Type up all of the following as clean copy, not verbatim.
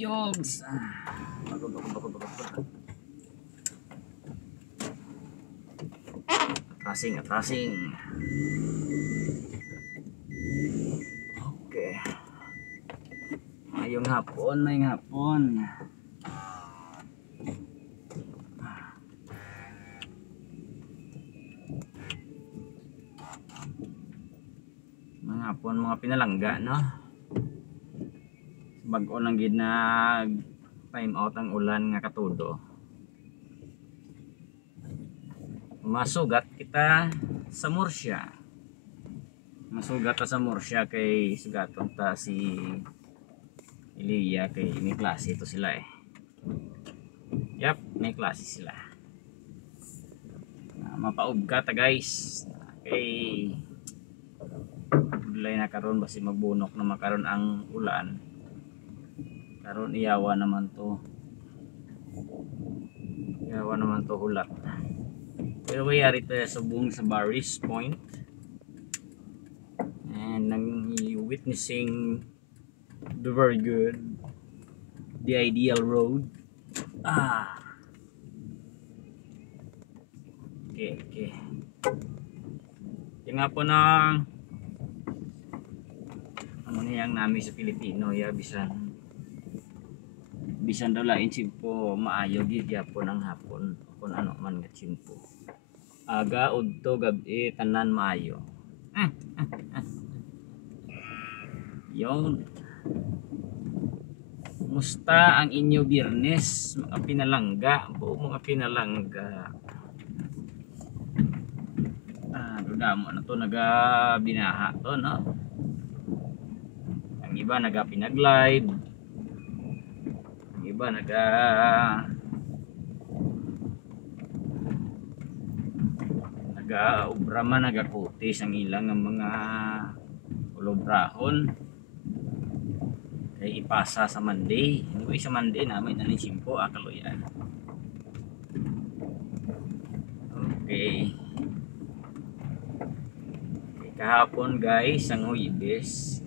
Yogs. Atrasing. Okay. Ngayong hapon. Mga pinalangga, no? Bag-o lang gid na time out ang ulan nga katudo. Masugat kita sa Murcia. Kay sugaton ta si Ilia kay may klase to sila eh. Yap, may klase sila. Mapaugga ta guys. Kay na karon basi magbunok na makaron ang ulan. Karon iyawa naman to ulat. Pero wayari tayo subong sa Barry's Point and nang witnessing the very good, the ideal road. Okay. Yung nga po ng ano niyang nami sa Pilipino ya bisan daw lain simpo maayo gid yapon ang hapon kung ano man nga simpo aga udto gabi tanan maayo. Yon musta ang inyo Biyernes mga pinalangga damo na to naga binaha to, no? Ang iba naga pinag-live, ang iba naga ubra man, naga kutis ang ilang ang mga ulobrahon kay ipasa sa Monday. Anyway, sa Monday namin nanin simpo akaluyan. Okay. Kahapon guys, ang Huwebes,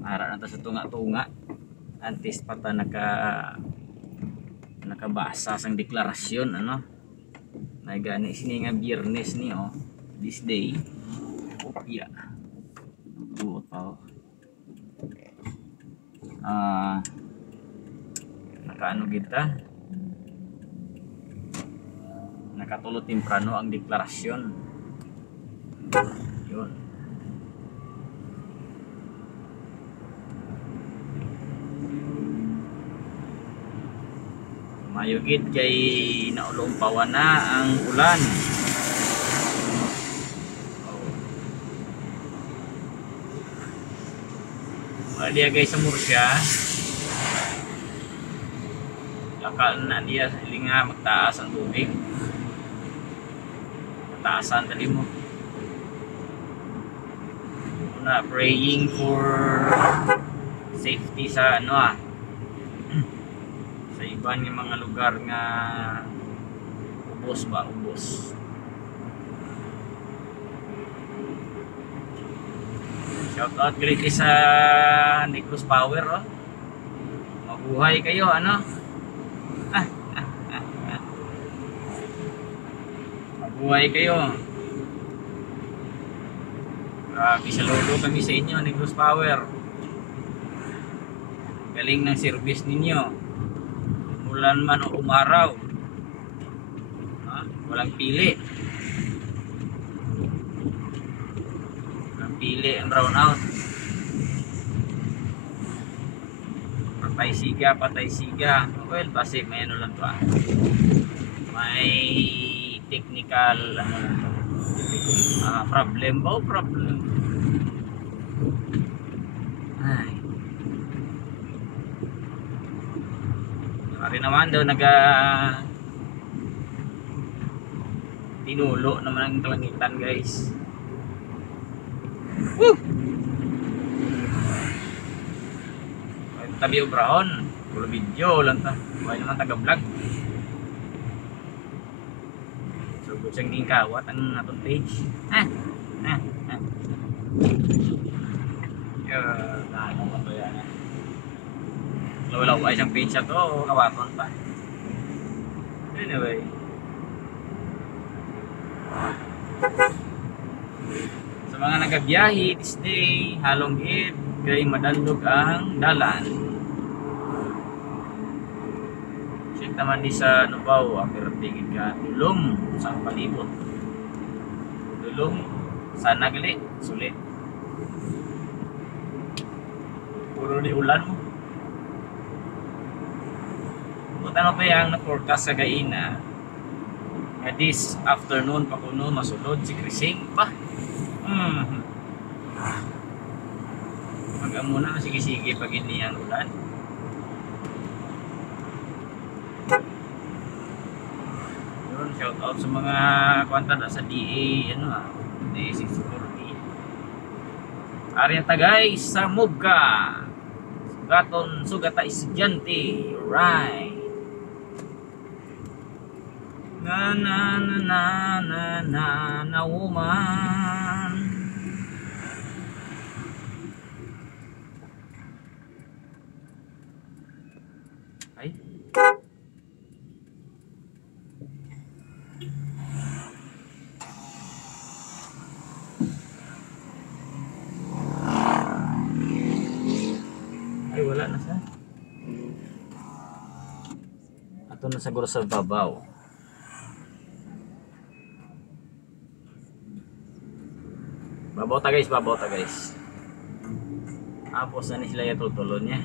ara na ta sa tunga-tunga antes pa ta nakabasa sang deklarasyon, ano na gani sini nga Biyernes ni this day kopya buot pa nakaano kita nakatulo temprano ang deklarasyon. Yun. Mayugid kay naulumpawan na ang ulan. Dia guys sa Murcia. Lakal na dia linga magtaas ang tubig. Mataasan tadi mo. Na praying for safety sa sa iban ng mga lugar nga ubos. Shout out kay sa Negros Power, mabuhay kayo, mabuhay kayo. Grabe, saludo kami sa inyo, Negros Power. Galing ng service ninyo. Umulan man o umaraw. Walang pili. Walang pili ang brown out. Patay siga. Well, basi may ano lang to. May technical problem. Ay. Mari naman daw tinulo naman ang kalangitan, guys. Woo! Tabi obrahon, puro video lang ta. Wala naman taga-vlog. So, gusto yung kawat ang atong page. Wala ko ay siyang page to, kawaton pa. Anyway. Sa mga nagabiyahe this day, halong gid kay madandog ang dalan. Check naman di sa Nubaw, apirtigid ka tulong sa palibot. Tulong sana gali, sulit. Puro di ulan mo. Ano pa yung na-forecast sa gaina nga this afternoon pa kuno masulod si Krising pa. Mag-amo na sige-sige pag hindi ang ulan. Yun, shout out sa mga kwanta na sa DA DA 640 Arian Tagay sa Mubka Sugata Estudyante, right. Na na na na na na na woman. Ay. Ay wala na sa. Ato na siguro sa babaw. Babaw ta guys. Apos na ni sila yung tutulon niya.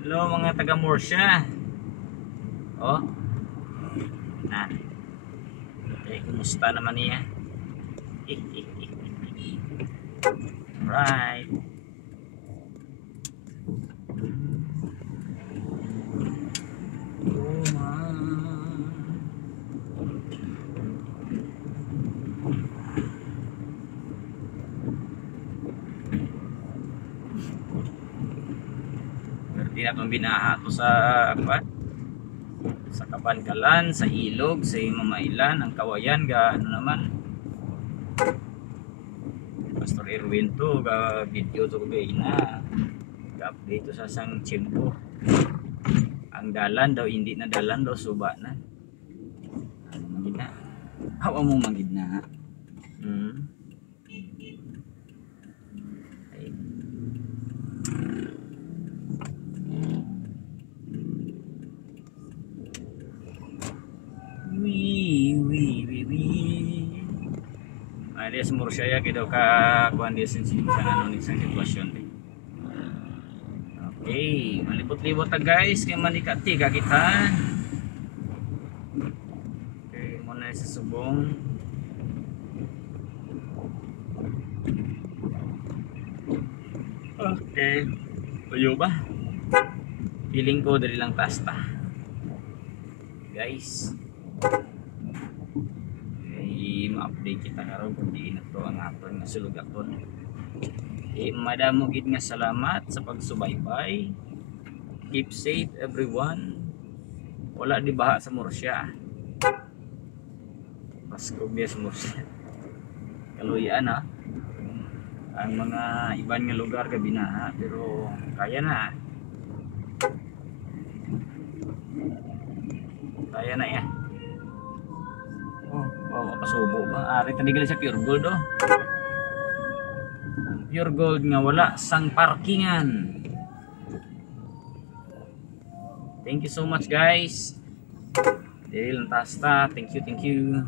Hello mga taga Murcia. Oh. Na. Okay, kumusta naman niya? Right. Hindi na itong binaha ito sa Kabankalan, sa Ilog, sa Mamailan, ang Kawayan, ano naman Pastor Erwin to, video to na update to sa sang Chimpo. Ang dalan daw, hindi na dalan daw, suba na. Ano magid na? Hawa mo magid na. Dia sa Murcia ya kidaw ka kuan dia sa sitwasyon din. Okay, malibot-libot ta guys kay manikati ka kita. Okay, muna sa subong. Okay. Tuyo ba? Feeling ko dali lang tasta. Guys. Ma-update kita karon kung di na to ang aton nga sulugaton. Madamo gid nga salamat sa pagsubaybay. Keep safe everyone. Wala di baha sa Murcia. Pasko biya sa Murcia. Kaluyan ang mga iban nga lugar ga binaha pero kaya na. Kaya na ya. Oh, pasubo ba? Ari tadi gali sa Pure Gold Pure Gold nga wala sang parkingan. Thank you so much guys. Dili lang tasta. Thank you.